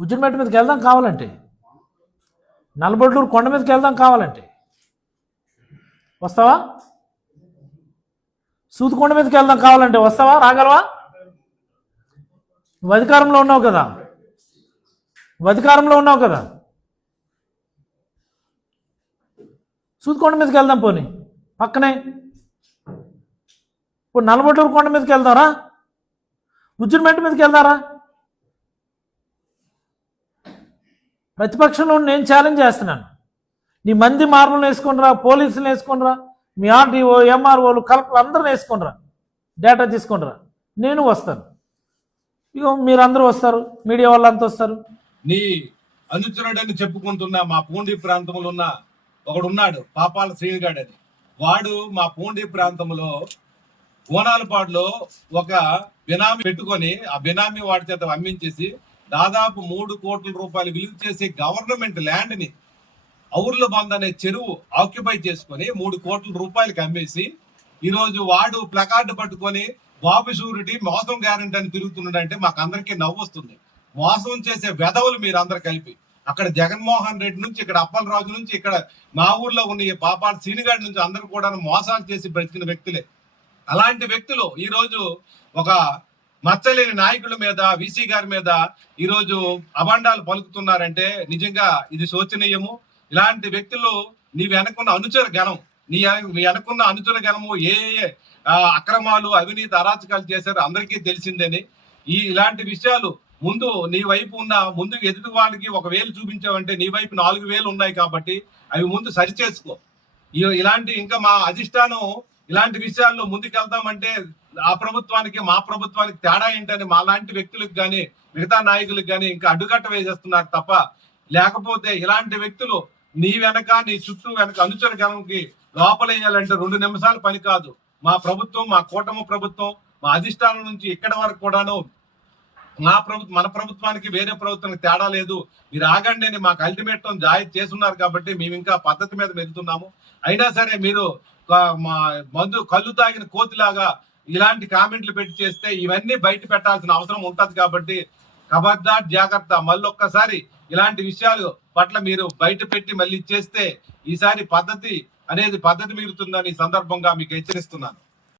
ఉజ్జినమెట్ట మీదకి వెళ్దాం కావాలంటే. నలబొడ్లూరు కొండ మీదకి వెళ్దాం కావాలంటే. వస్తావా? సూతుకొండ మీదకి వెళ్దాం కావాలంటే వస్తావా? రాగలవా? నువ్వు అధికారంలో ఉన్నావు కదా. నువ్వు అధికారంలో ఉన్నావు కదా. సూతుకొండ మీదకి వెళ్దాం పోనీ. పక్కనే. ఇప్పుడు నలబొట్లూరు కొండ మీదకి వెళ్దారా? ఉజ్జినమెట్ట మీదకి వెళ్దారా? ప్రతిపక్షంలో నేను ఛాలెంజ్ చేస్తున్నాను. నీ మంది మార్మల్ని వేసుకొనిరా పోలీసులు వేసుకొనిరా మీ ఆర్డీఓ ఎంఆర్ఓలు కలెక్టర్ అందరిని వేసుకొనిరా డేటా తీసుకొనిరా నేను వస్తాను. ఇగో మీరందరూ వస్తారు మీడియా వాళ్ళంతా వస్తారు. నీ అనుచరుడని చెప్పుకుంటున్న మా పూండి ప్రాంతంలో ఉన్న ఒకడున్నాడు పాపాల శ్రీనిగాడు అని వాడు మా పూండి ప్రాంతంలో కోనాలపాడులో ఒక బినామీ పెట్టుకొని ఆ బినామీ వాడి చేత అమ్మించేసి దాదాపు మూడు కోట్ల రూపాయలు విలువ చేసే గవర్నమెంట్ ల్యాండ్ని ఔర్ల బంద్ అనే చెరువు ఆక్యుపై చేసుకొని మూడు కోట్ల రూపాయలకు అమ్మేసి ఈరోజు వాడు ప్లకార్డు పట్టుకొని బాబు షూరిటీ మోసం గ్యారంటీ అని తిరుగుతున్నాడంటే మాకు అందరికీ నవ్వు వస్తుంది మోసం చేసే వెధవులు మీరు అందరు కలిపి అక్కడ జగన్మోహన్ రెడ్డి నుంచి ఇక్కడ అప్పలరాజు నుంచి ఇక్కడ మా ఊర్లో ఉన్న ఈ పాపాల సీనిగాడి నుంచి అందరు కూడా మోసాలు చేసి బ్రతికిన వ్యక్తులే. అలాంటి వ్యక్తులు ఈరోజు ఒక మచ్చలేని నాయకుల మీద వీసీ గారి మీద ఈరోజు రోజు అభాండాలు పలుకుతున్నారంటే నిజంగా ఇది శోచనీయము. ఇలాంటి వ్యక్తులు నీ వెనకున్న అనుచర గణం నీ వెనకున్న అనుచర గణము ఏ ఏ అక్రమాలు అవినీతి అరాచకాలు చేశారో అందరికీ తెలిసిందేని. ఈ ఇలాంటి విషయాలు ముందు నీ వైపు ఉన్న ముందు ఎదుటి వాళ్ళకి ఒక వేలు చూపించావంటే నీ వైపు నాలుగు వేలు ఉన్నాయి కాబట్టి అవి ముందు సరిచేసుకో. ఇలాంటి ఇంకా మా అధిష్టానం ఇలాంటి విషయాల్లో ముందుకెళ్తామంటే ఆ ప్రభుత్వానికి మా ప్రభుత్వానికి తేడా ఏంటని మా లాంటి వ్యక్తులకు కానీ మిగతా నాయకులకు కానీ ఇంకా అడ్డుకట్ట వేసేస్తున్నారు తప్ప లేకపోతే ఇలాంటి వ్యక్తులు నీ వెనక నీ చుట్టూ వెనక అనుచర గణంకి లోపలేయాలంటే రెండు నిమిషాలు పని కాదు. మా ప్రభుత్వం మా కూటమి ప్రభుత్వం మా అధిష్టానం నుంచి ఇక్కడ వరకు కూడాను మా ప్రభుత్వం మన ప్రభుత్వానికి వేరే ప్రభుత్వానికి తేడా లేదు. మీరు ఆగండి అని మాకు అల్టిమేటం జాయి చేస్తున్నారు కాబట్టి మేము ఇంకా పద్ధతి మీద వెళ్తున్నాము. అయినా సరే మీరు మా మందు కళ్ళు తాగిన కోతిలాగా ఇలాంటి కామెంట్లు పెట్టి చేస్తే ఇవన్నీ బయట పెట్టాల్సిన అవసరం ఉంటుంది కాబట్టి కబర్దార్ జాగ్రత్త. మళ్ళొక్కసారి ఇలాంటి విషయాలు పట్ల మీరు బయట పెట్టి మళ్ళీ చేస్తే ఈసారి పద్ధతి అనేది పద్ధతి మిగులుతుందని సందర్భంగా మీకు హెచ్చరిస్తున్నాను.